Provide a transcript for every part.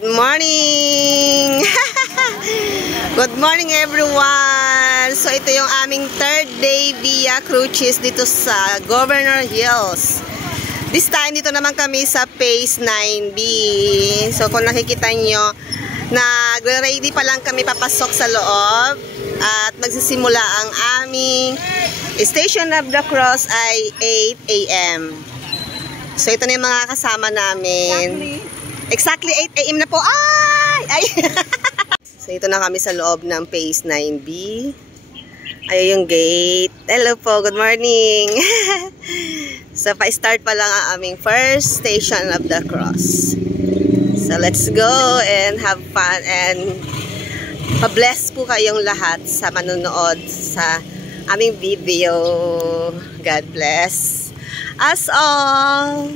Good morning! Good morning everyone! So ito yung aming third day Via Crucis dito sa Governor Hills. This time dito naman kami sa Phase 9B. So kung nakikita nyo, nagre-ready pa lang kami papasok sa loob at magsisimula ang aming Station of the Cross ay 8 AM. So ito na yung mga kasama namin. Exactly 8 AM na po. Ay! So ito na kami sa loob ng Phase 9B. Ayun yung gate. Hello po, good morning. So pa-start pa lang ang aming first Station of the Cross. So let's go and have fun and pa-bless po kayong lahat sa manunood sa aming video. God bless us all.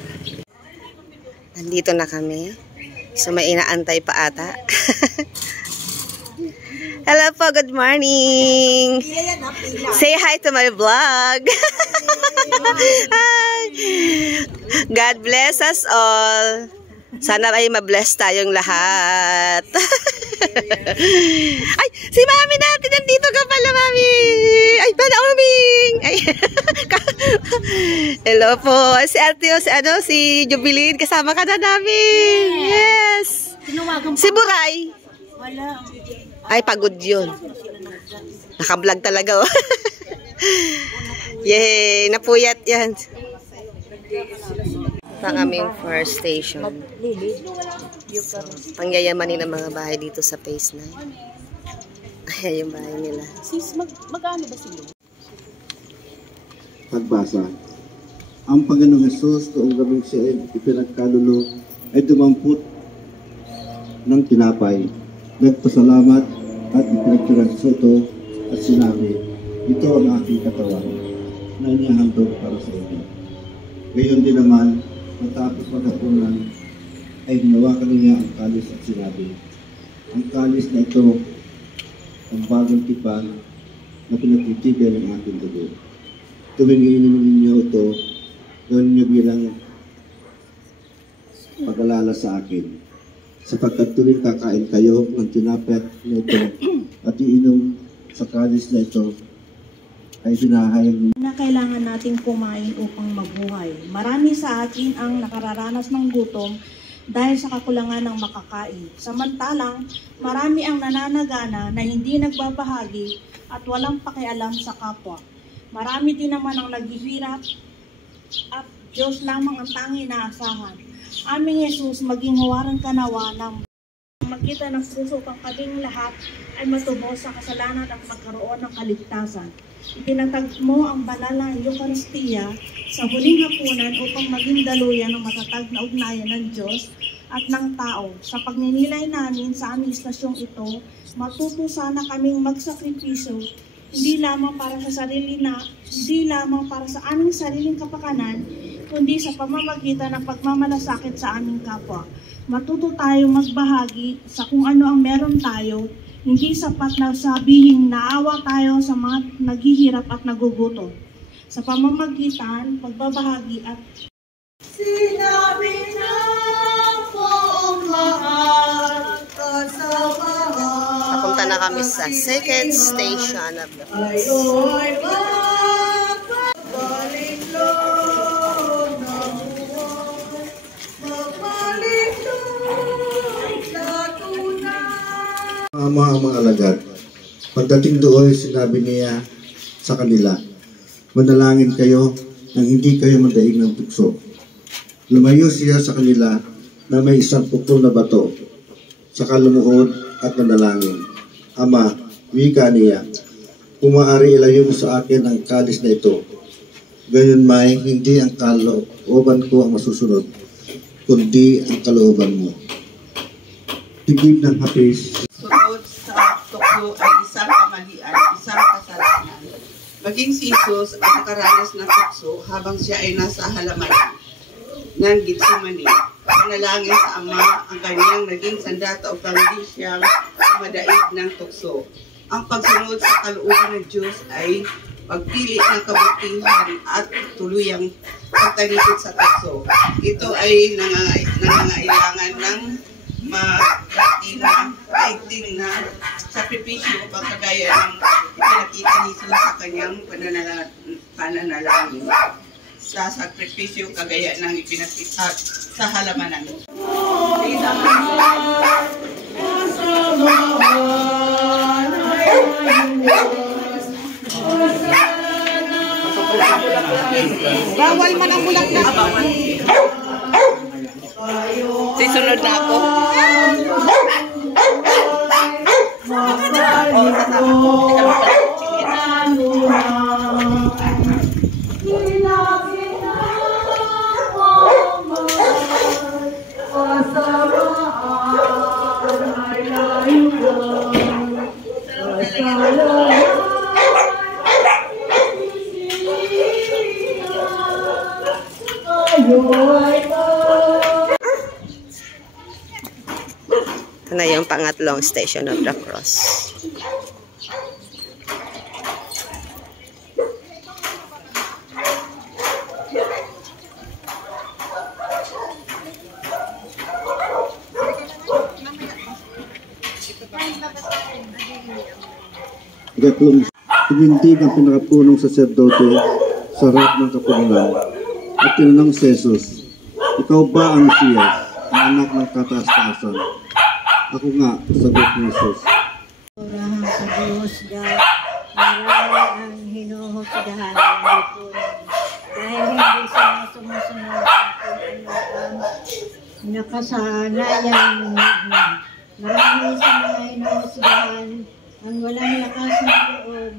Nandito na kami. So may inaantay pa ata. Hello po, good morning. Say hi to my vlog. Hi. God bless us all. Sana ay ma-bless tayong lahat. Ay, si Mami natin nandito ka pala, Mami. Ay, Panauming. Ay. Hello po. Si Ate, si Jubilin, kasama ka na namin. Yes. Si Buray. Wala. Ay, pagod yun. Naka-vlog talaga. Oh. Yay, napuyat yan. Ang aming first station. Pangyayamanin ng mga bahay dito sa Phase 9. Ayan yung bahay nila. Sis, magkano ba sila? Pagbasa. Ang Panginoong Hesus noong gabing siya ay ipinagkalulo ay dumampot ng tinapay. Nagpasalamat at ipinagkiranso ito at sinabi, ito ang aking katawan na inihahandog para sa inyo. Gayon din naman, matapos maghapunan, ay hinawakan niya ang kalis at sinabi, ang kalis na ito, ang bagong tipan na pinagtitigan ng aking dugo. Tuwing iinimin ninyo ito, gawin niyo bilang pag-alala sa akin. Sapagkat tuwing kakain kayo ng tinapay na ito at iinom sa kalis na ito, ay binahayag na kailangan nating kumain upang mabuhay. Marami sa atin ang nakararanas ng gutom dahil sa kakulangan ng makakain. Samantalang, marami ang nananagana na hindi nagbabahagi at walang pakialam sa kapwa. Marami din naman ang naghihirap at Diyos lamang ang tanging inaasahan. Aming Jesus, maging huwaran ka nawa ng magkita ng puso kang kaming lahat ay matubos sa kasalanan at magkaroon ng kaligtasan. Itinatag mo ang banal na Eucharistia sa huling hapunan upang maging daluyan ng matatag na ugnayan ng Diyos at ng tao. Sa pagninilay namin sa aming istasyong ito, matuto sana kaming magsakripisyo, hindi lamang para sa aming sariling kapakanan, kundi sa pamamagitan ng pagmamalasakit sa aming kapwa. Matuto tayo magbahagi sa kung ano ang meron tayo, hindi sapat na sabihin naawa tayo sa mga naghihirap at nagugutom. Sa pamamagitan, pagbabahagi at sinabi na po mahal ka sa mahal. Napunta na kami sa second station of the Cross. Mga alagad. Pagdating doon, sinabi niya sa kanila, manalangin kayo nang hindi kayo madaig ng tukso. Lumayo siya sa kanila na may isang pukol na bato. Saka lumuhod at manalangin. Ama, wika niya, kung maaari ilayo mo sa akin ang kalis na ito. Gayon may hindi ang kalooban ko ang masusunod, kundi ang kalooban mo. Tigib ng hapis. Sunod sa tukso ay isang kamalian, isang kasalanan. Maging si Jesus ay nakaranas ng tukso habang siya ay nasa halaman ng Getsemani. Panalangin sa Ama ang kanyang naging sandata upang hindi siya madaig ng tukso. Ang pagsunod sa kalooban ng Diyos ay pagpili ng kabutihan at tuluyang pagtalikod sa tukso. Ito ay nangangailangan ng ating na sakripisyo upang kagaya ng ipinakita ni Jesus sa kanyang pananalangin. Sa sakripisyo kagaya ng ipinakita sa halamanan. Bawal man ang bulaklak. Sisunod na ako. Ito na yung pangatlong Station of the Cross. Ikatlong tumindig ang pinakapunong saserdote sa harap ng kapulunan at tinanong si Jesus, ikaw ba ang Mesiyas, ang anak ng kataas-taasan? Ako nga, sagot ni Jesus. Orahan sa Diyos dahil marami ang hinuhusgahan ng lipunan dahil hindi sila sumusunod kung ano ang nakasanayan ninyo. Marami sa mga hinuhusgahan ang walang lakas na loob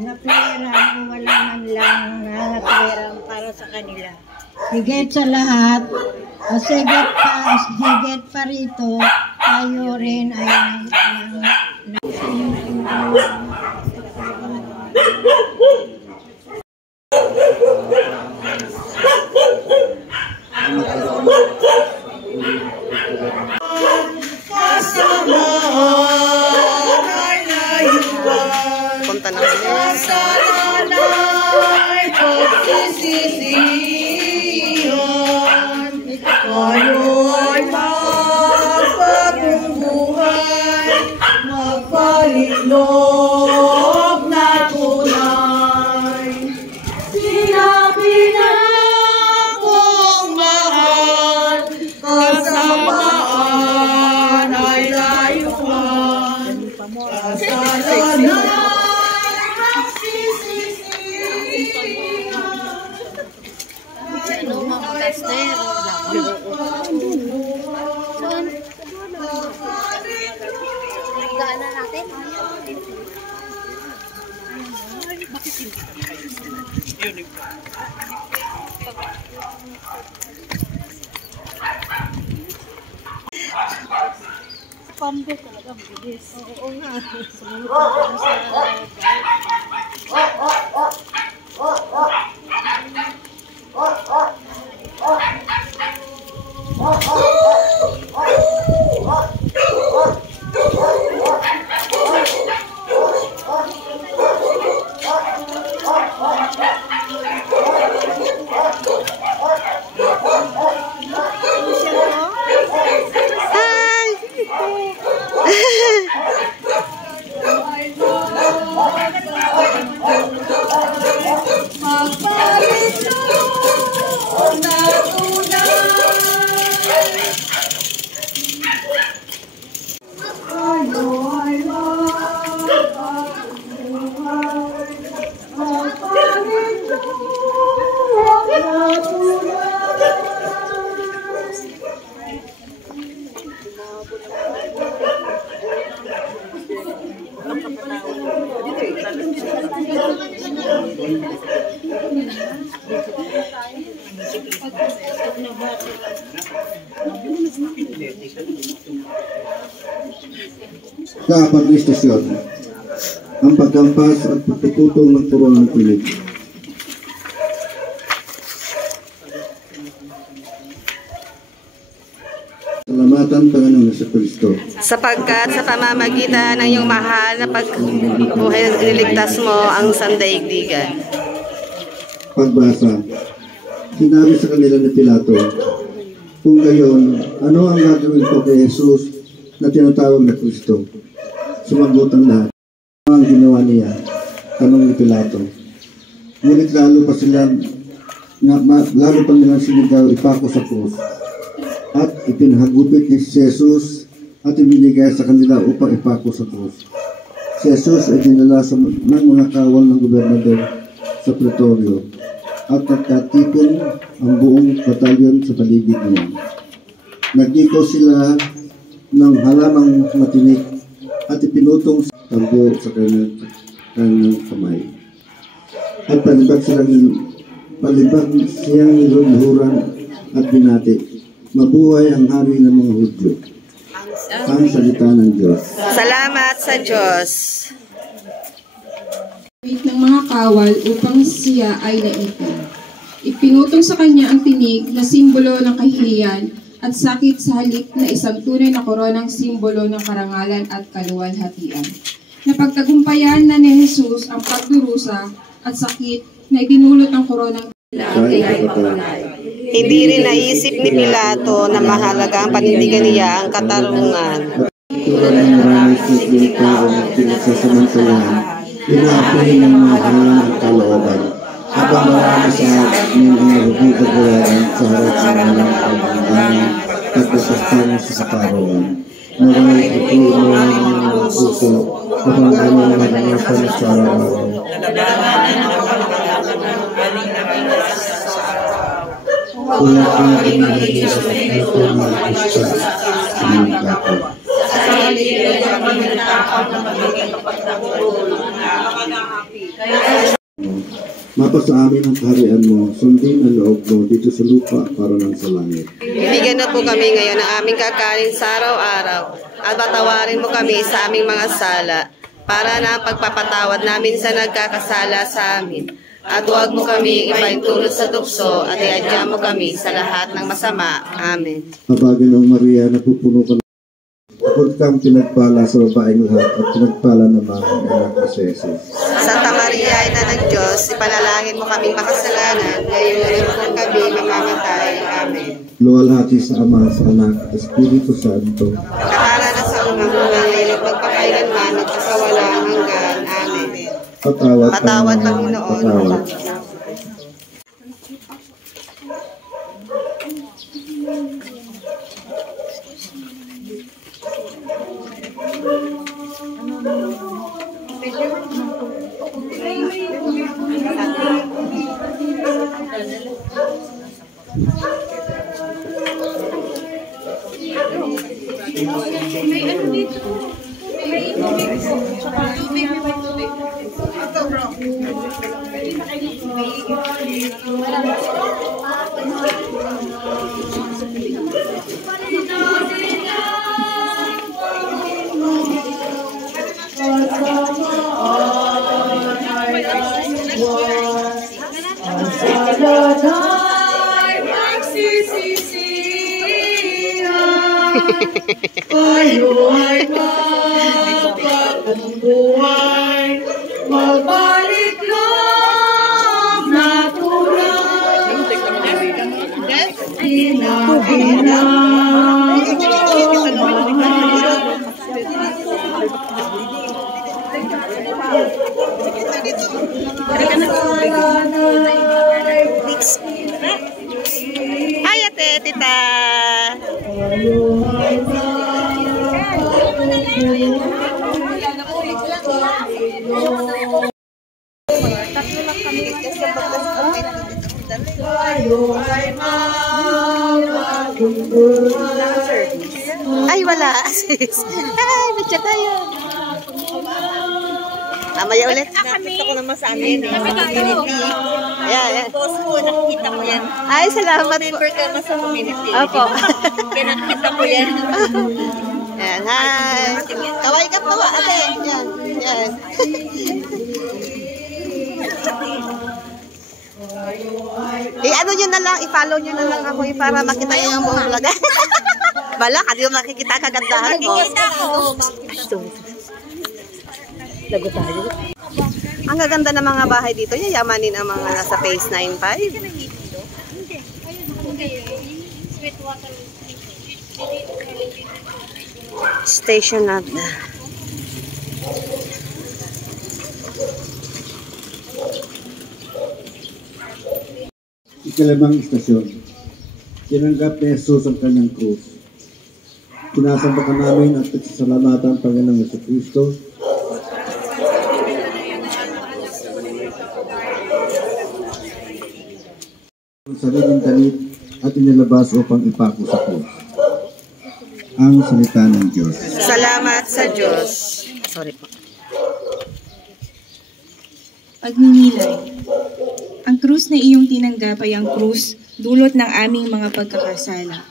na pera o wala man lang nangatwiran para sa kanila. Higit sa lahat, higit pa rito, tayo rin ay Punta na kami sa Ngayon magpagong buhay, magpalitlog na tunay. Sinabi na kong mahal, kasamaan ay layuan. Kasalanan Pambo talaga mabilis. Oo nga. Sumunod Kaapat na istasyon, ang pagkampas at pagpuputong ng puruan ng pilig. Salamatan, Panginoong Jesucristo. sapagkat sa pamamagitan ng iyong mahal na pagbuhay, niligtas mo ang sandaigdigan. Pagbasa, sinabi sa kanila ni Pilato, kung gayon, ano ang gagawin ko kay Jesus na tinatawag na Kristo. Sumagot ang lahat. Ano ang ginawa niya? Tanong ni Pilato. Ngunit lalo pa nilang sinigaw ipako sa krus. At ipinahagupit ni Jesus at ibinigay sa kanila upang ipako sa krus. Si Jesus ay dinala ng mga kawal ng gobernador sa Pretorio at nagkatipon ang buong batalyon sa paligid niya. Nagdiko sila ng halamang matinik at ipinutong sa tambo sa kanyang kamay. At palibag siyang niluluhuran at binati. Mabuhay ang hari ng mga Hudyo. Ang salita ng Diyos. Salamat sa Diyos. Ng mga kawal upang siya ay naipon. Ipinutong sa kanya ang tinig na simbolo ng kahihiyan at sakit sa halip na isang tunay na koronang simbolo ng karangalan at kaluwalhatian. Napagtagumpayan na ni Jesus ang pagdurusa at sakit na idinulot ng koronang Hindi rin naisip ni Pilato na mahalaga ang panindigan niya ang katarungan. Tulad ng maraming simpleng tao na pinagsasamantalahan, pinaapoy ng mga halang ang kalooban. Habang marami sa amin ang nagugagawaran sa harap ng mga pagbandanan at nasastangan sa katarungan. Naway ito mga puso upang aming maranasan sa araw-araw. Kaya ang inahihirap ito ng Krista sa mga kapwa. Mapa sa amin ang kaharian mo, sundin ang loob mo dito sa lupa para ng sa langit. Bibigyan na po kami ngayon ng aming kakanin sa araw-araw at patawarin mo kami sa aming mga sala para na pagpapatawad namin sa nagkakasala sa amin. At huwag mo kami ipaintulot sa tukso at iadya mo kami sa lahat ng masama. Amen. Habagan ng Maria, napupuno ka Huwag kang pinagpala sa babaeng lahat at pinagpala naman ang anak ni Jesus. Santa Maria, Ina ng Diyos, ipanalangin mo kaming makasalanan, ngayon at kung kami mamamatay. Amen. Luwalhati sa Ama, sa Anak, at Espiritu Santo. Katara na sa unang ngayon at magpakailanman at kasawalang hanggan. Amen. Patawad, Panginoon. Patawad. Tayo ay magpapagbuhay, magbalik lang natural, Ay, ate, tita. Ay, wala. Sis. Ay, matcha tayo. Mamaya ulit. Gusto ko naman sa amin. Community. Ayan. Post mo, nakikita ko yan. Ay, salamat po. Member ka na sa community. Opo. Kaya nakikita ko yan. Ayan, hi. Kaway ka po, ate. Yan. Yan. Ano nyo na lang, i-follow nyo na lang ako para makita nyo ang buong vlog. Bala, hindi mo makikita kagandahan ko. Makikita ko. Lago tayo. Ang gaganda ng mga bahay dito, yayamanin ang mga nasa phase 9-5. Sweet water. Station of the Ikalimang istasyon. Tinanggap ni Jesus ang kanyang krus. Sinasambakan namin at nagsasalamatan ang Panginoong Jesucristo ang sariling damit at inilabas upang ipako sa krus. Ang salita ng Diyos. Salamat sa Diyos. Sorry po. Pagninilay. Ang krus na iyong tinanggap ay ang krus, dulot ng aming mga pagkakasala.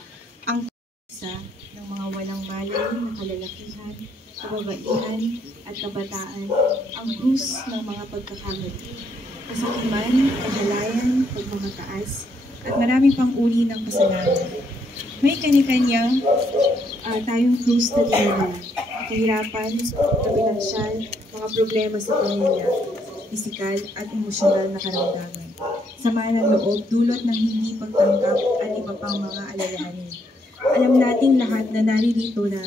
Ang isa ng mga walang malay na kalalakihan, kababaihan at kabataan, ang krus ng mga pagkakamali. Kasakiman, kahalayan, pagmamataas, at marami pang uri ng kasalanan. May kani-kanyang tayong krus na dinadala. Kahirapan, kapinansyal, mga problema sa pamilya, pisikal at emosyonal na karamdaman. Sama ng loob, dulot ng hindi pagtanggap at iba pang mga alalahanin. Alam nating lahat na naririto na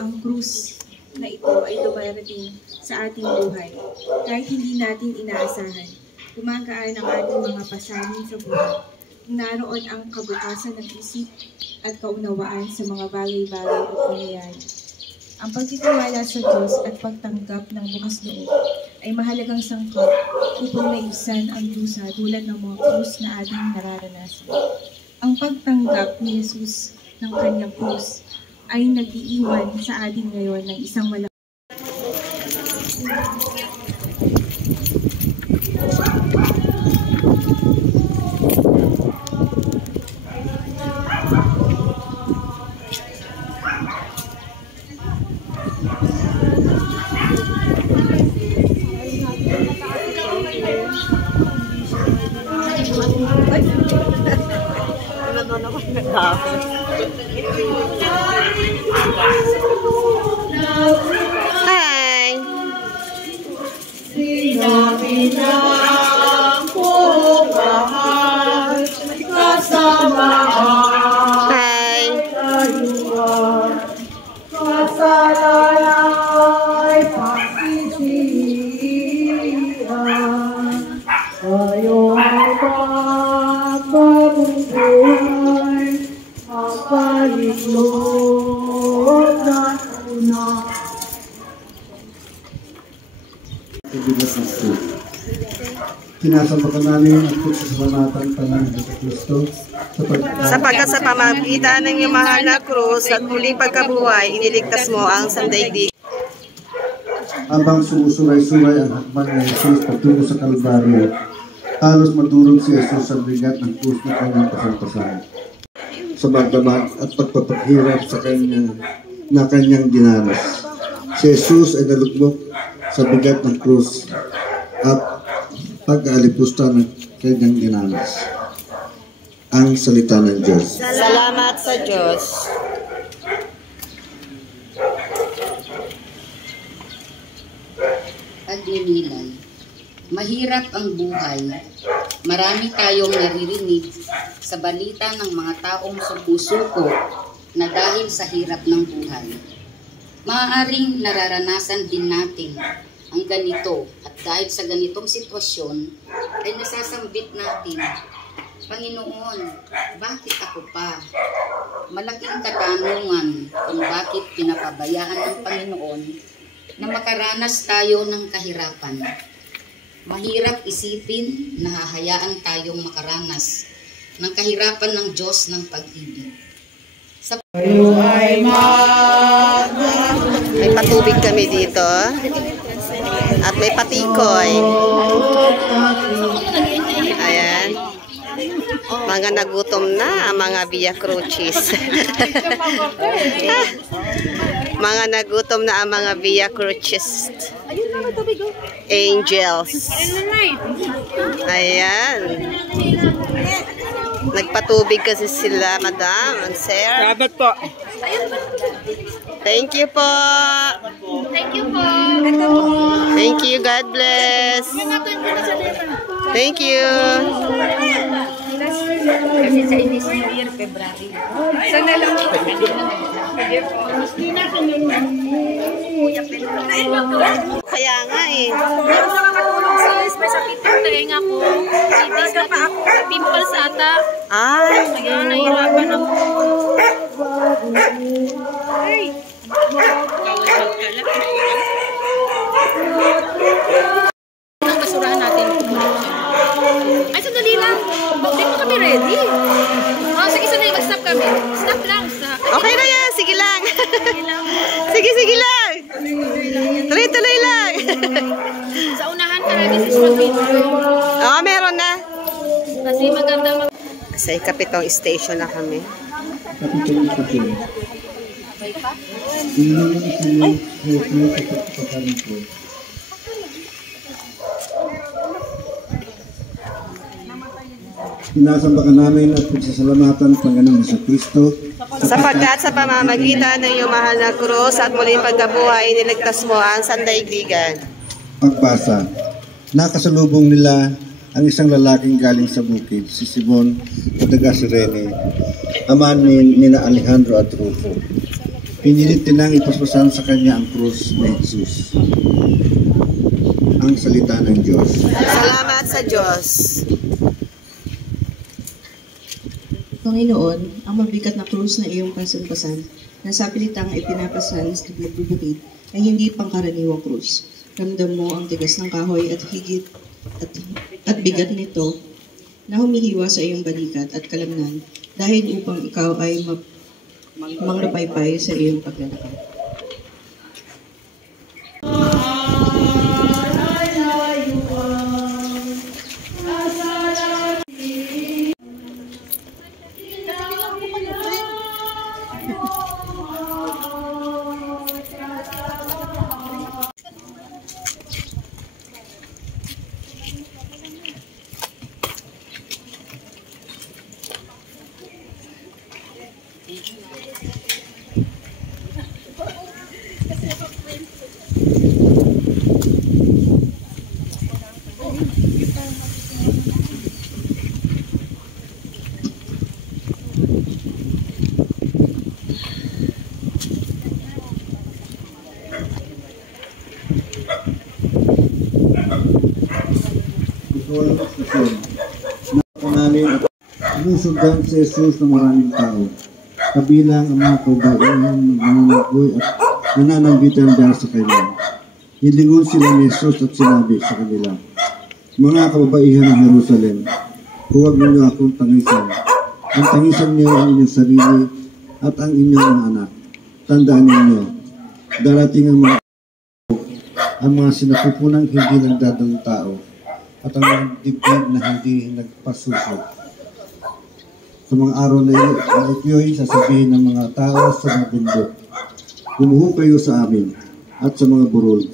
ang krus na ito ay dumarating sa ating buhay. Kahit hindi natin inaasahan, gumagaan ang ating mga pasanin sa buhay. Naroon ang kabukasan ng isip at kaunawaan sa mga bagay-bagay at pangyayari. Ang pagtitiwala sa Diyos at pagtanggap ng bukas loob ay mahalagang sangkap upang naisan ang dusa tulad ng mga krus na ating nararanasan. Ang pagtanggap ni Jesus ng kanyang krus ay nag-iiwan sa atin ngayon ng isang malaking Hi! Hi! Sinasambakan namin ang pagsasalamatan Panginoong Jesucristo Sapagkat sa pamamagitan ng iyong mahal na krus at muling pagkabuhay, iniligtas mo ang sandaigdig. habang sumusuray-suray ang hakbang ni Jesus patungo sa Kalbaryo, halos madurog si Jesus sa bigat ng krus na kanyang pasampasan. Sa magdamag at pagpapaghirap sa kanyang dinanas, si Jesus ay nalugmok sa bigat ng krus at pag-aalipusta ng kanyang dinanas. Ang salita ng Diyos. Salamat sa Diyos. Pagninilay. Mahirap ang buhay. Marami tayong naririnig sa balita ng mga taong suko-suko na dahil sa hirap ng buhay. Maaaring nararanasan din natin ang ganito at dahil sa ganitong sitwasyon ay nasasambit natin, Panginoon, bakit ako pa? Malaking katanungan kung bakit pinapabayaan ng Panginoon na makaranas tayo ng kahirapan. Mahirap isipin na hahayaan tayong makaranas ng kahirapan ng Diyos ng pag-ibig. May patubig kami dito. At may patikoy. Ayan. Mga nagutom na ang mga Via Crucis. Mga nagutom na ang mga Via Crucis. Angels. Ayan. Nagpatubig kasi sila, madam and sir. Salamat po. Thank you po. Thank you po. Thank you. God bless. Thank you. Kasi sa New Year, February. Sana lang. Kaya nga eh. Meron na nakatulong sis, may sakit yung tenga ko. Ibig na pa ako, may pimples ata. Ay. Kaya nahirapan ako. Ay! Ang basurahan natin. Ay, sandali lang. Di pa kami ready. Oh, sige, sandali. Mag-stop kami. Stop lang. Stop. Okay na yan. Sige lang. Sige lang. Tuloy-tuloy lang. Sa unahan ka lagi sis mag-intro. Oo, meron na. Kasi maganda Sa ikapitong station na kami. Kapitong ito. Sinasamba ka namin at pagsasalamatan Panginoong Jesucristo Sapagkat sa pamamagitan ng iyong mahal na krus at muling pagkabuhay, niligtas mo ang sandaigdigan. Pagbasa. Nakasalubong nila ang isang lalaking galing sa bukid, si Simon o taga Sirene, ama ni Nina Alejandro at Rufo. Pinilit nilang ipaspasan sa kanya ang krus ni Jesus. Ang salita ng Diyos. Salamat sa Diyos. Panginoon, ang mabigat na krus na iyong pasan-pasan, na sa pilitang ipinapasan sa nagbubukid, ay hindi pangkaraniwang krus. Ramdam mo ang tigas ng kahoy at higit at bigat nito na humihiwa sa iyong balikat at kalamnan dahil upang ikaw ay manglapaypay sa iyong paglalakad. Sinusundan si Jesus ng maraming tao, kabilang ang mga kabaihan ng nananagoy at nanananggitan dahil sa kanya. Nilingon sila ni Jesus at sinabi sa kanila, mga kababaihan ng Jerusalem, huwag ninyo akong tangisan. Ang tangisan niyo ang inyong sarili at ang inyong mga anak. Tandaan ninyo, darating ang mga sinapupunang hindi nagdadang tao at ang mga dibdib na hindi nagpasusog. Sa mga araw na iyo'y sasabihin ng mga tao sa mga bundok, Bumuho kayo sa amin at sa mga burol.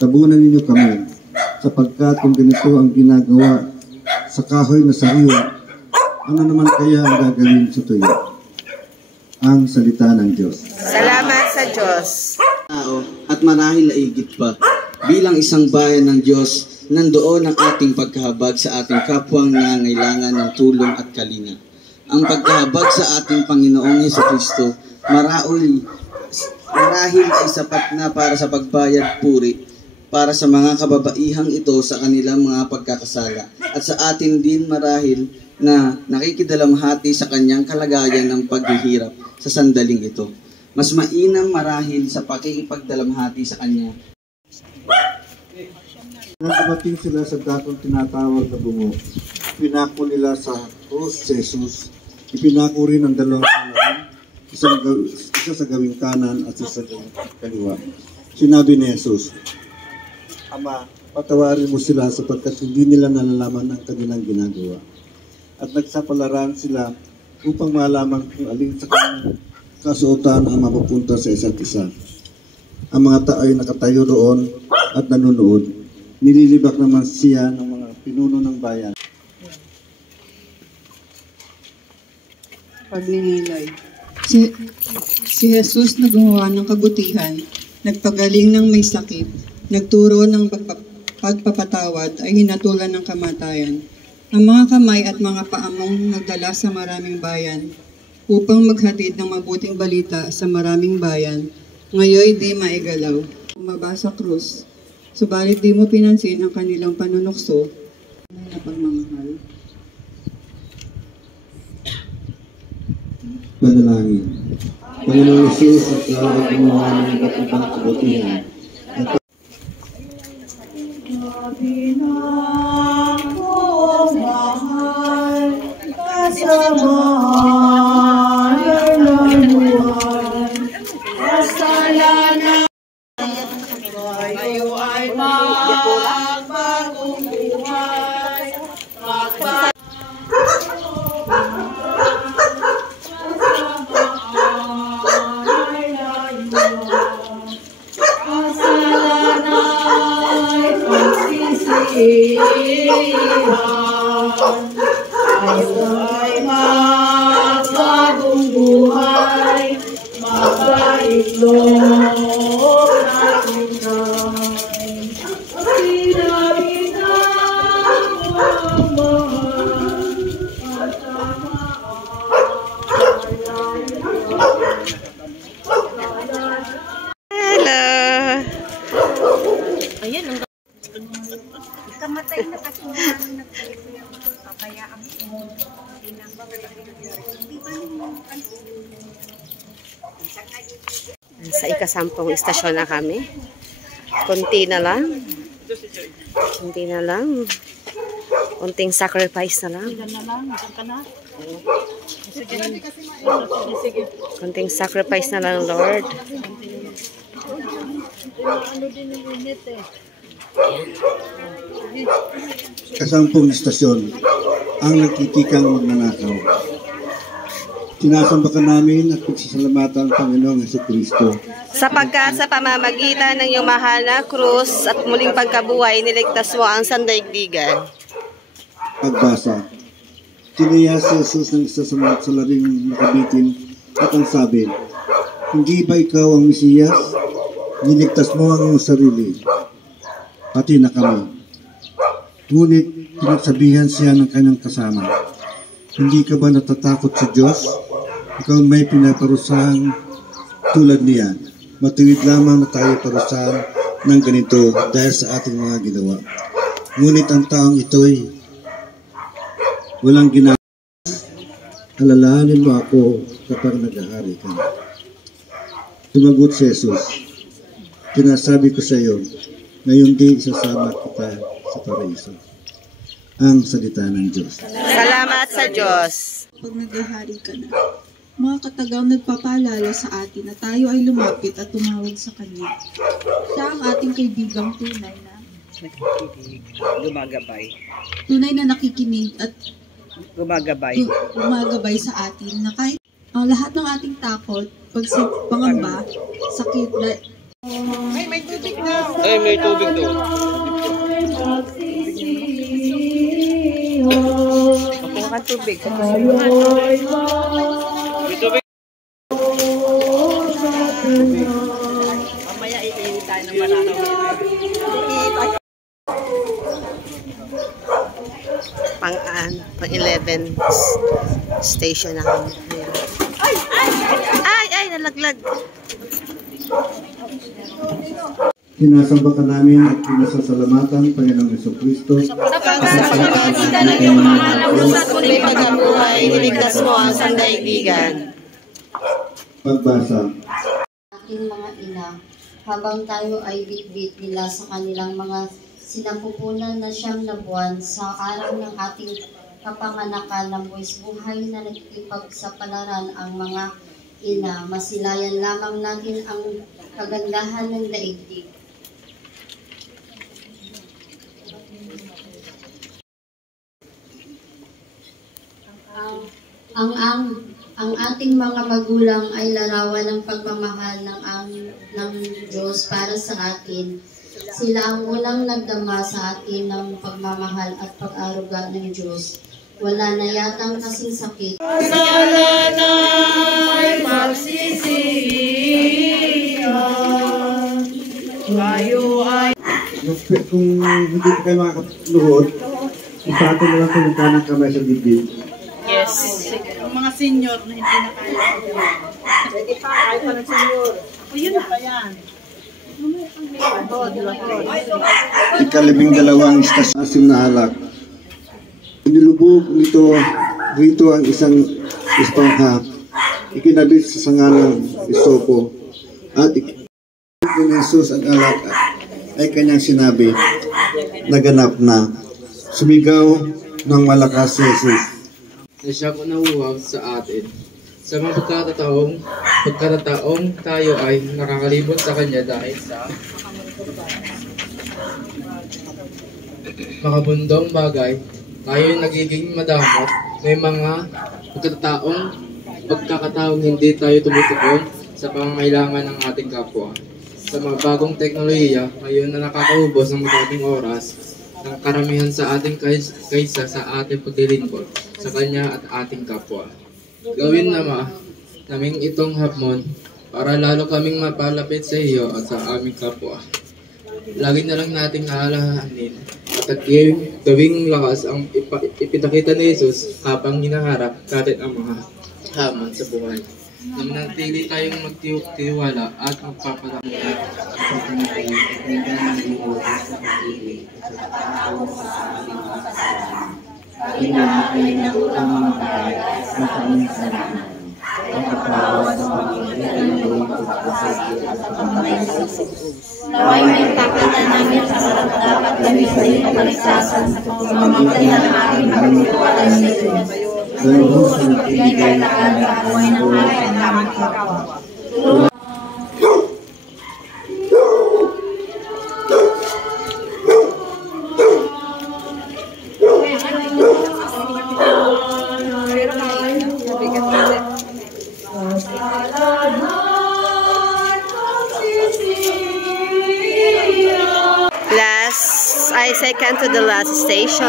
Tabunan ninyo kami, sapagkat kung ganito ang ginagawa sa kahoy na sariwa, ano naman kaya ang gagawin sa tuyo? Ang salita ng Diyos. Salamat sa Diyos. At marahil na igit pa, bilang isang bayan ng Diyos, nandoon ang ating pagkahabag sa ating kapwang nangangailangan ng tulong at kalinga. Ang pagkahabag sa ating Panginoong Jesucristo, marahil ay sapat na para sa pagbayad puri para sa mga kababaihang ito sa kanilang mga pagkakasala. At sa atin din marahil na nakikidalamhati sa kanyang kalagayan ng paghihirap sa sandaling ito. Mas mainam marahil sa pakikipagdalamhati sa kanya. Nang dumating sila sa dakong tinatawag na bungo, pinako nila sa krus si Jesus. Ipinako rin ang dalawang salamin, isa sa gawing kanan at isa sa gawing kaliwa. Sinabi ni Jesus, Ama, patawarin mo sila sapagkat hindi nila nalalaman ang kanilang ginagawa. At nagsapalaran sila upang malaman kung alin sa kanilang kasuotan ang mapupunta sa isa't isa. Ang mga tao ay nakatayo doon at nanunood. Nililibak naman siya ng mga pinuno ng bayan. Pagninilay. Si Jesus na gumawa ng kabutihan, nagpagaling ng may sakit, nagturo ng pagpapatawad ay hinatulan ng kamatayan. Ang mga kamay at mga paamong nagdala sa maraming bayan upang maghatid ng mabuting balita sa maraming bayan, ngayon di maigalaw. Bumaba sa krus, subalit di mo pinansin ang kanilang panunukso na pagmamahal. Panalangin. Panginoon Jesus, at ikaw ay gumawa ng iba't ibang kabutihan. Kamatay na kasi namin kaya ang sa ikasampung istasyon na kami. Konti na lang. Konti na lang. Konting sacrifice na lang. Konting sacrifice na lang, Lord. Kasampung istasyon, ang nagtitikang magnanakaw. Sinasambakan namin at pagsasalamatan ang Panginoong Jesucristo. Sapagkat sa pamamagitan ng iyong mahal na krus at muling pagkabuhay, niligtas mo ang sandaigdigan. Pagbasa. Tiniya si Jesus ng isa sa mga salaring nakabitin at ang sabi, hindi ba ikaw ang Mesiyas? Niligtas mo ang iyong sarili, pati na kami. Ngunit pinagsabihan siya ng kanyang kasama, hindi ka ba natatakot sa Diyos? Ikaw may pinaparusahan tulad niya. Matuwid lamang na tayo parusahan ng ganito dahil sa ating mga ginawa. Ngunit ang taong ito'y walang ginagawa. Alalahanin mo ako kapag nag-ahari ka. Tumagot si Jesus, sinasabi ko sa iyo, ngayon di isasama kita sa paraiso. Ang salita ng Diyos. Salamat sa Diyos. Pag nag-ahari ka na, mga katagang nagpapaalala sa atin na tayo ay lumapit at tumawag sa Kanya. Siya ang ating kaibigang tunay na Gumagabay. Tunay na nakikinig at gumagabay sa atin na kahit ang lahat ng ating takot, pangamba, sakit, May tubig daw. Kuha ka tubig. Mamaya iinit tayo ng maranaw. Pang 11 station na kami. Ay, nalaglag. Sinasambakan namin at pinasasalamatan Panginoong Jesucristo. Sapagkat sa pamamagitan ng iyong mahal na krus at muling pagkabuhay, niligtas mo ang sandaigdigan. Pagbasa. Aking mga ina, habang tayo ay bitbit nila sa kanilang mga sinapupunan na 9 na buwan sa araw ng ating kapanganakan ng buwis buhay na nagkipagsapalaran ang mga ina, masilayan lamang natin ang kagandahan ng daigdig. Ang ating mga magulang ay larawan ng pagmamahal ng Diyos para sa atin. Sila ang unang nagdama sa atin ng pagmamahal at pag-aruga ng Diyos. Wala na yatang kasing sakit. Kasalan ay magsisihan, kayo ay... Kung hindi pa kayo makakatulood, isatin na lang kung kanang kamay sa dibdib. Yes. Ang mga senior na hindi na kaya. Pwede pa, kahit pa ng senior. O yun na. Ayan. Ika-12 istasyon asim na alak. Inilubog rito ang isang istongha. Ikinabit sa sangalang isopo. At ni Jesus ang alak ay kanyang sinabi, naganap na. Sumigaw ng malakas si Jesus na siyang nauuhaw sa atin. Sa mga pagkatataong tayo ay nakakalibot sa Kanya dahil sa makabundong bagay, tayo ay nagiging madamot. May mga pagkakataong hindi tayo tumutugon sa pangangailangan ng ating kapwa. Sa mga bagong teknolohiya, ngayon na nakakaubos ng maraming oras, ng karamihan sa ating kaysa sa ating paglilingkod sa Kanya at ating kapwa. Gawin namin itong hapon para lalo kaming mapalapit sa iyo at sa aming kapwa. Lagi na lang nating aalahanin at gawing lakas ang ipinakita ni Jesus habang hinaharap natin ang mga hamon sa buhay. Na manatili tayong magtiwala at magpapalamunan. Naway may pakita namin sa sarap dapat gawin sa iyong kaligtasan sa pamamagitan ng aking pagtitiwala sa Diyos. Lubos sa nagbibigay katagan sa buhay ng aking aming kapwa. Second to the last station.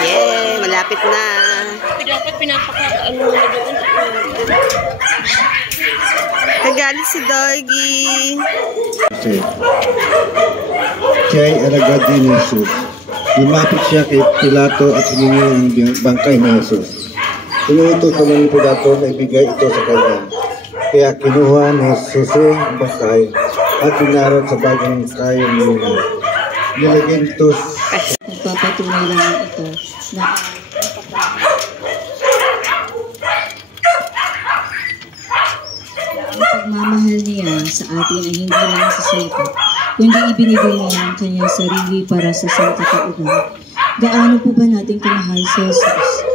Yay, malapit na. Dapat pinapaka-ano na doon. Nagalit si Doggy. Siya ay alagad din ni Jesus. Lumapit siya kay Pilato at hiningi ang bangkay ni Jesus. Inuutos naman ni Pilato na ibigay ito sa kanya. Kaya kinuha ni Jose ang bangkay at pinarot sa bagong kayong nila. Nilagyan ito. Nagpapatunay lang ito na ang pagmamahal niya sa atin ay hindi lang sa salita, kundi ibinigay niya ang kanyang sarili para sa sangkatauhan. Gaano po ba natin kamahal si Jesus?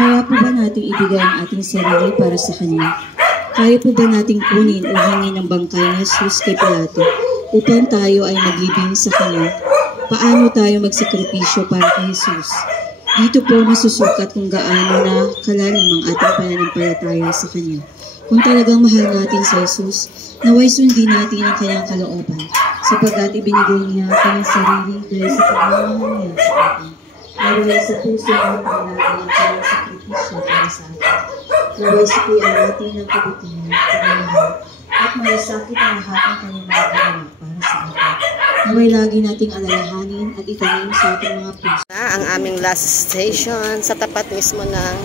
Kaya po ba natin ibigay ang ating sarili para sa Kanya? Kaya po ba nating kunin o hingin ng bangkay ni Jesus kay Pilato upang tayo ay maglibing sa Kanya? Paano tayo magsakripisyo para kay Jesus? Dito po masusukat kung gaano na kalalim ang ating pananampalataya sa Kanya. Kung talagang mahal natin si Jesus, naway sundin natin ang Kanyang kalooban, sapagkat ibinigay niya ang Kanyang sarili dahil sa pagmamahal niya sa atin. Naway sa puso natin ang Kanyang sakripisyo para sa atin. Naway sukuyan natin ang kabutihan, pagmamahal, at malasakit ang lahat ng Kanyang mga ginawa para sa atin. Naway lagi nating alalahanin at itanim sa ating mga puso. Ang aming last station sa tapat mismo ng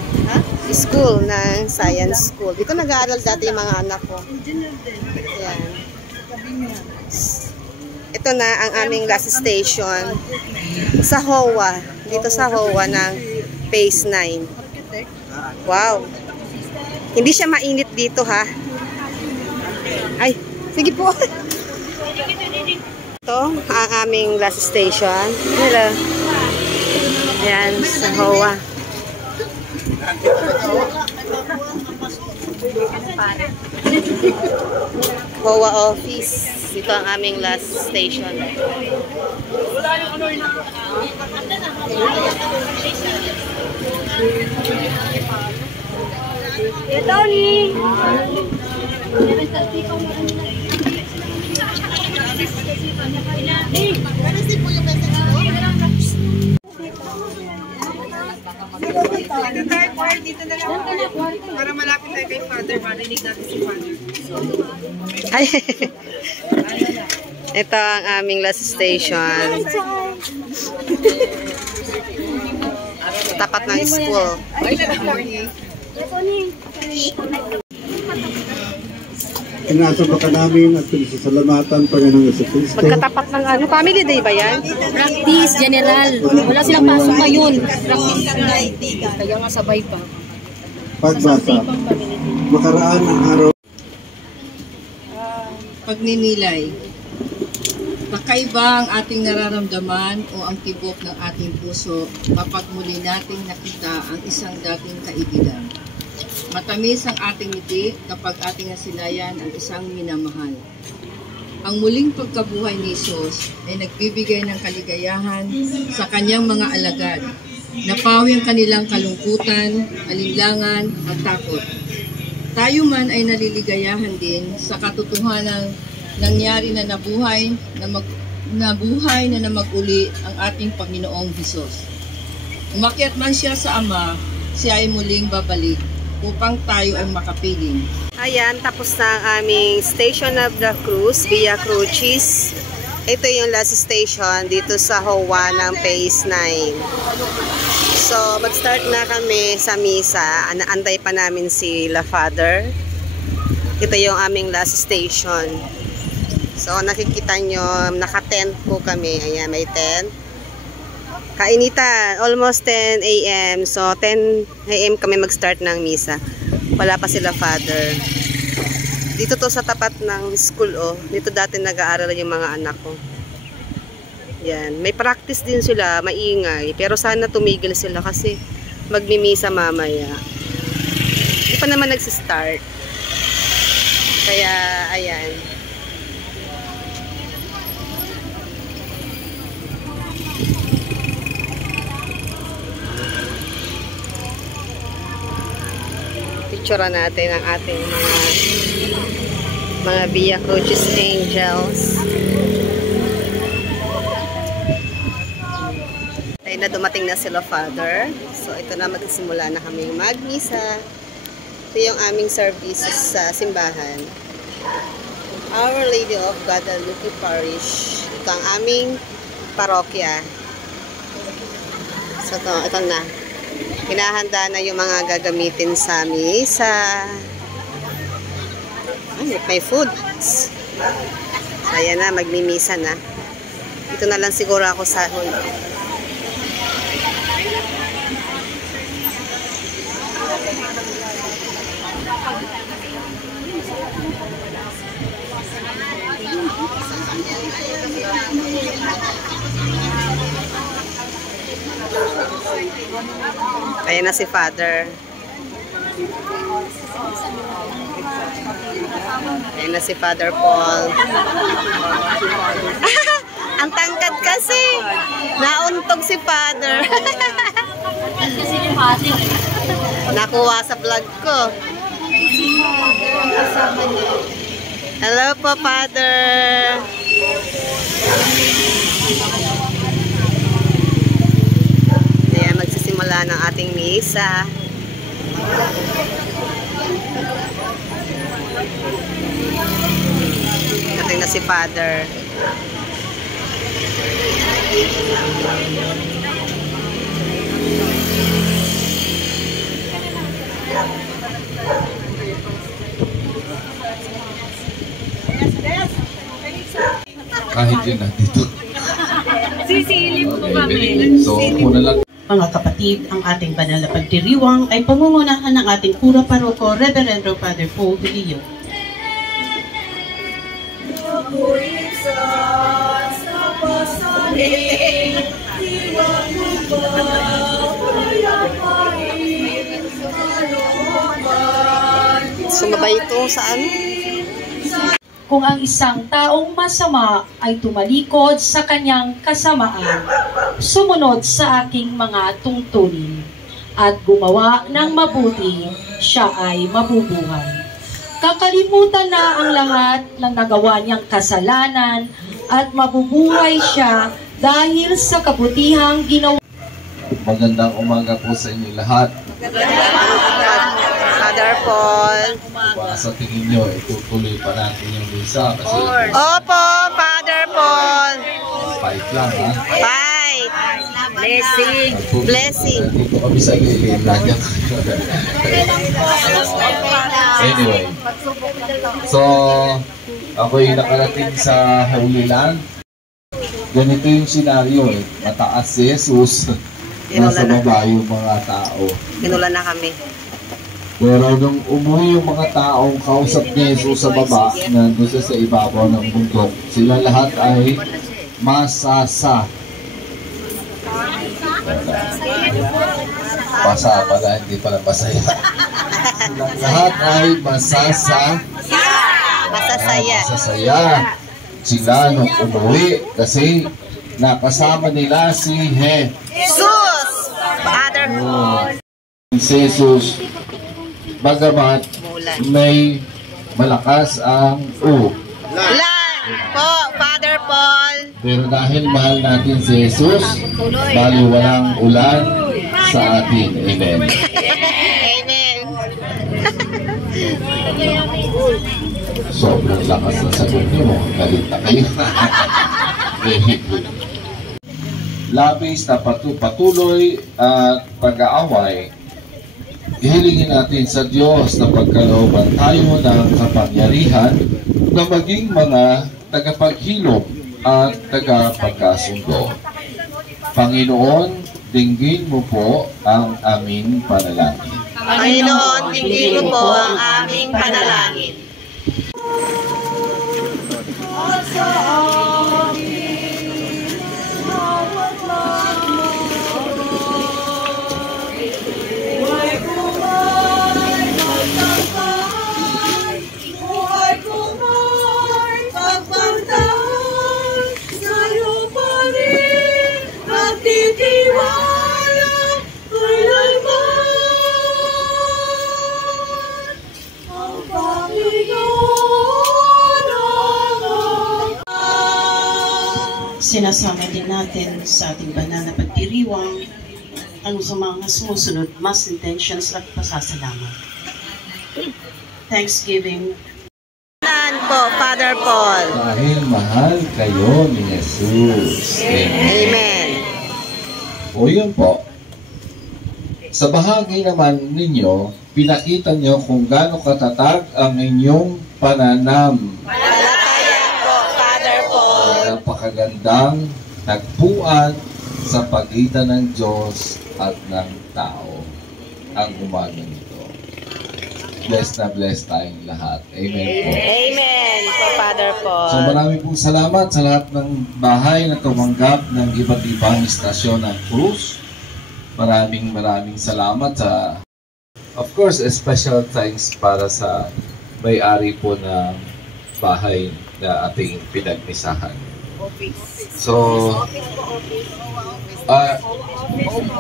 school, ng science school. Dito nag-aaral dati yung mga anak ko. Ayan. Ito na ang aming last station sa HOA. Dito sa HOA ng Phase 9. Wow. Hindi siya mainit dito, ha? Ay, sige po. Ito ang aming last station. Hello. Ayan, sa HOA. HOA office. Dito ang aming last station. Tony! Dito na lang. Para malapit tayo kay Father, marinig natin si Father. Ay. Ito ang aming last station. Tapat ng school. Inasamba ka namin at pinasasalamatan Panginoong Jesucristo. Magkatapat ng ano? Family day ba yan? Practice, general. Wala silang pasok ngayon. Practice na. Kaya nga sabay pa. Pagbasa. Makaraan ang araw. Pagninilay. Kakaiba ang ating nararamdaman o ang tibok ng ating puso kapag muli nating nakita ang isang dating kaibigan. Matamis ang ating ngiti kapag ating nasilayan ang isang minamahal. Ang muling pagkabuhay ni Jesus ay nagbibigay ng kaligayahan sa kanyang mga alagad. Napawi ang kanilang kalungkutan, alinlangan at takot. Tayo man ay naliligayahan din sa katotohanan nangyari na nabuhay na namag-uli ang ating Panginoong Hesus. Umakyat man siya sa Ama, siya ay muling babalik upang tayo ay makapiling. Ayan, tapos na ang aming Station of the Cruz, Via Crucis. Ito yung last station dito sa Hoa ng Phase 9. So, mag-start na kami sa misa. Naantay pa namin si La Father. Ito yung aming last station. So, nakikita nyo, naka-tent po kami. Ayan, may tent. Kainitan, almost 10 a.m. So, 10 a.m. kami mag-start ng misa. Wala pa sila Father. Dito to sa tapat ng school, oh. Dito dati nag-aaral yung mga anak ko. Yan. May practice din sila, maingay. Pero sana tumigil sila kasi magmimisa mamaya. Hindi pa naman nagsistart. Kaya, ayan. Picture natin ang ating mga Via Crucis Angels. Tayo na dumating na sila Father. So ito na, magsimula na kami magmisa. Ito yung aming services sa simbahan. Our Lady of Guadalupe Parish. Ito ang aming parokya. So ito na. Hinahanda na yung mga gagamitin sa misa. May food. So, ayan na, magmimisa na. Ito na lang siguro ako sa huli. Ayan na si Father. Ayan na si Father Paul. Ang tangkad kasi. Nauntog si Father. Nakuha sa vlog ko. Hello po, Father. Ayan, magsisimula ng ating misa. Dating na si Father. Kahit yun na dito. Sisilip po kami. So, muna lang. Mga kapatid, ang ating banal na pagdiriwang ay pamungunahan ng ating Kura Paroko, Reverendo Father Paul Vilillo. Sumabay ito saan? Kung ang isang taong masama ay tumalikod sa kanyang kasamaan, sumunod sa aking mga tungkulin, at gumawa ng mabuti, siya ay mabubuhay. Kakalimutan na ang lahat ng nagawa niyang kasalanan at mabubuhay siya dahil sa kabutihang ginawa. Magandang umaga po sa inyo lahat. Father Paul. Para sa tingin nyo, itutuloy pa natin yung misa kasi Opo, Father Paul. 5 lang, ha? Fight. Blessing. Blessing. Dito kami sa gilid. Anyway. So, ako'y nakarating sa Holy Land. Ganito yung senaryo eh. Mataas si Jesus. Nasa baba yung mga tao. Ginulan na kami. Pero nung umuwi yung mga taong kausap ni Jesus sa baba, nandun siya sa ibabaw ng bundok, sila lahat ay masasa. Basa pala, hindi pala masaya. Sila lahat ay masasaya. Sila nung umuwi kasi nakasama nila si Jesus! Father Paul. Si Jesus, bagamat may malakas ang Ulan po, Father Paul. pero dahil mahal natin si Jesus, bali walang ulan sa atin. Amen. Amen. Sobrang lakas na sagot niyo. Galit na kayo. Very good. Labis na patuloy at pag-aaway, ihilingin natin sa Diyos na pagkalooban tayo ng kapangyarihan na maging mga tagapaghilom at tagapagkasundo. Panginoon, dinggin mo po ang aming panalangin. Panginoon, dinggin mo po ang aming panalangin. Sinasama din natin sa ating banal na pagdiriwang ang sa mga sumusunod mas intentions at pasasalamat. Thanksgiving. Po, Father Paul. Dahil mahal kayo ni Jesus. Amen. O yun po. Sa bahagi naman ninyo, pinakita nyo kung gaano katatag ang inyong pananam. Napakagandang tagpuan sa pagitan ng Diyos at ng tao ang umaga nito. Blessed na blessed tayong lahat. Amen po. Amen po, Father Paul. So marami pong salamat sa lahat ng bahay na tumanggap ng iba't ibang istasyon ng krus. Maraming salamat sa, of course, a special thanks para sa may-ari po ng bahay na ating pinagmisahan. So,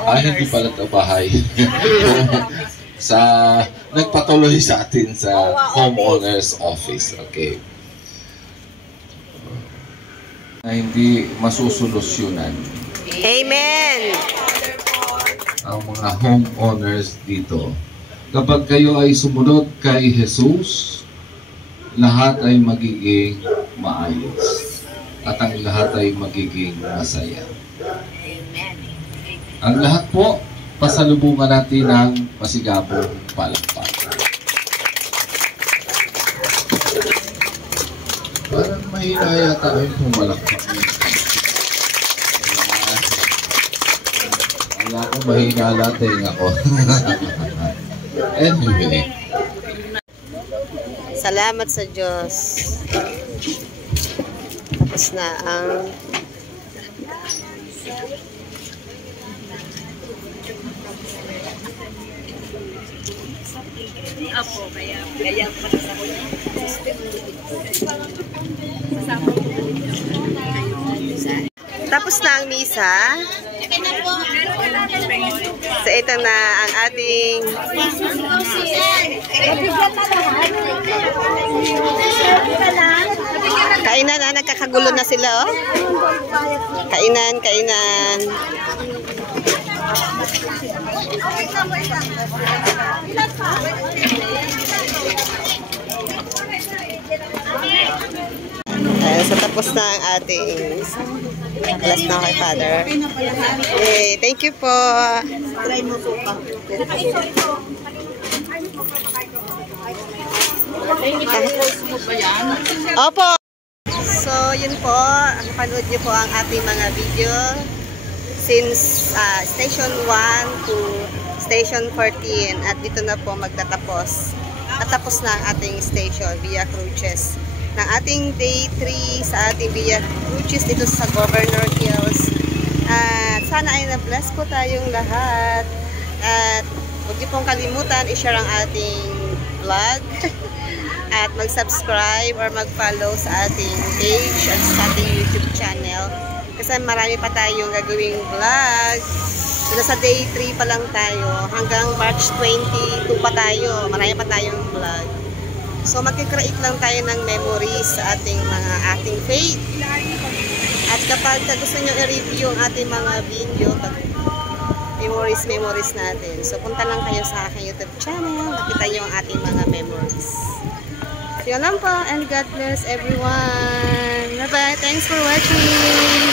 hindi pala ito bahay. Nagpatuloy sa atin sa homeowner's office. Okay. Na hindi masusolusyonan. Amen. Ang mga homeowners dito. Kapag kayo ay sumunod kay Jesus, lahat ay magiging maayos. At ang lahat ay magiging masaya. Ang lahat po, pasalubungan natin ng masigabong palakpakan. Parang mahina yata yung pumalakpak. Wala akong mahina natin ako. Anyway. Salamat sa Diyos. Tapos na ang tapos na ang misa. So ito na ang ating kainan na, nagkakagulo na sila oh. Kainan. Ayan, so tapos na ang ating class na kay Father. Okay, thank you po. Try mo suka. Opo. So, yun po. Panood niyo po ang ating mga video since Station 1 to Station 14. At dito na po magtatapos. At tapos na ang ating station, Via Crucis. Ng ating day 3 sa ating Via Crucis dito sa Governor Hills. At sana ay na-bless po tayong lahat. At huwag niyo pong kalimutan i-share ang ating vlog. At mag-subscribe or mag-follow sa ating page at sa ating YouTube channel. Kasi marami pa tayong gagawing vlog. Sa day 3 pa lang tayo. Hanggang March 22 pa tayo. Marami pa tayong vlog. So mag-create lang tayo ng memories sa ating faith. At kapag gusto nyo i-review ang ating mga video, memories natin. So punta lang kayo sa aking YouTube channel. Nakita nyo ang ating mga memories. So yun lang po, and God bless everyone. Bye-bye. Thanks for watching.